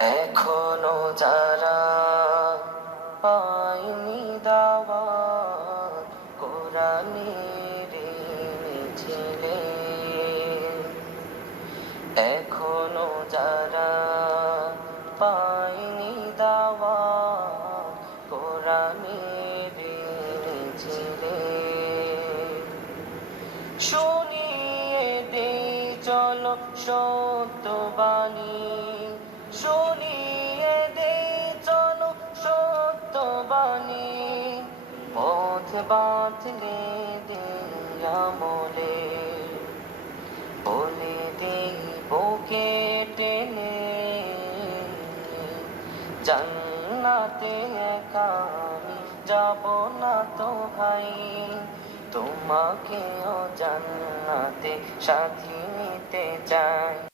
এখনো যারা পায়নি দাওয়াত কোরআনের মিছিলে, এখনো যারা পায়নি দাওয়াত কোরআনের মিছিলে, শুনিয়ে দে চলো সত্যবাণী, শুনিয়ে দে চলো সত্যবাণী, পথ বাতলে দে আমলে, বলে দে বুকে টেনে, জান্নাতে একা আমি যাব না তো ভাই, তোমাকেও জান্নাতে সাথী নিতে চাই।